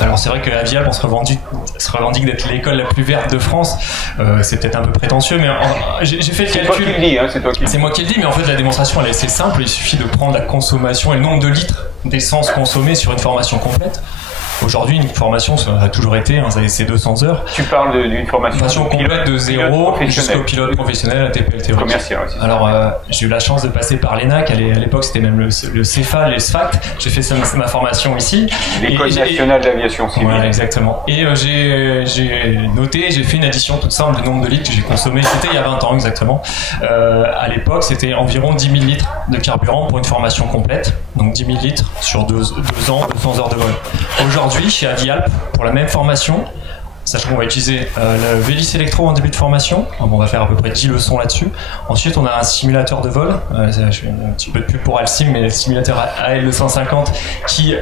Alors c'est vrai que la Viap, on se revendique d'être l'école la plus verte de France. C'est peut-être un peu prétentieux, mais j'ai fait le calcul. C'est toi qui le dis, hein, c'est toi qui le dis. C'est moi qui le dis, mais en fait la démonstration elle est assez simple. Il suffit de prendre la consommation et le nombre de litres d'essence consommée sur une formation complète. Aujourd'hui, une formation, ça a toujours été, hein, c'est 200 heures. Tu parles d'une formation complète de zéro jusqu'au pilote professionnel, ATPL théorique. Commercial aussi. Alors, j'ai eu la chance de passer par l'ENAC. À l'époque, c'était même le CEFA, les SFACT. J'ai fait ma formation ici. L'École nationale d'aviation civile. Voilà, exactement. Et j'ai noté, j'ai fait une addition toute simple du nombre de litres que j'ai consommé. C'était il y a 20 ans exactement. À l'époque, c'était environ 10 000 litres de carburant pour une formation complète. Donc 10 000 litres sur 2 ans, 200 heures de vol. Aujourd'hui, chez Avialp, pour la même formation, sachant qu'on va utiliser le Vélis Electro en début de formation, on va faire à peu près 10 leçons là-dessus. Ensuite, on a un simulateur de vol, je fais un petit peu de pub pour Alsim, mais le simulateur AL250 qui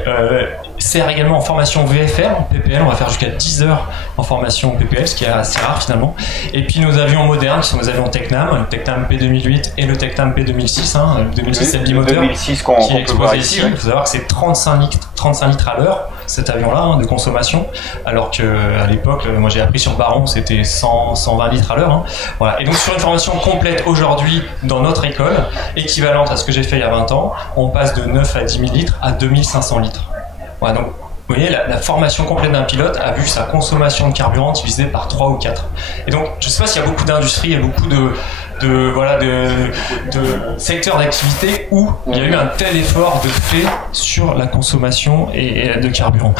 sert également en formation VFR, en PPL, on va faire jusqu'à 10 heures en formation PPL, ce qui est assez rare finalement. Et puis nos avions modernes, qui sont nos avions Tecnam, le Tecnam P2008 et le Tecnam P2006, hein, le 2006 c'est le bimoteur, 2006 qui est exposé ici. Il faut savoir que c'est 35 litres à l'heure, cet avion-là, hein, de consommation, alors qu'à l'époque, moi j'ai appris sur Baron, c'était 120 litres à l'heure. Hein. Voilà. Et donc sur une formation complète aujourd'hui dans notre école, équivalente à ce que j'ai fait il y a 20 ans, on passe de 9 à 10 000 litres à 2500 litres. Voilà, donc vous voyez, la formation complète d'un pilote a vu sa consommation de carburant divisée par 3 ou 4. Et donc, je ne sais pas s'il y a beaucoup d'industries et beaucoup de secteurs d'activité où il y a eu un tel effort de fait sur la consommation et de carburant.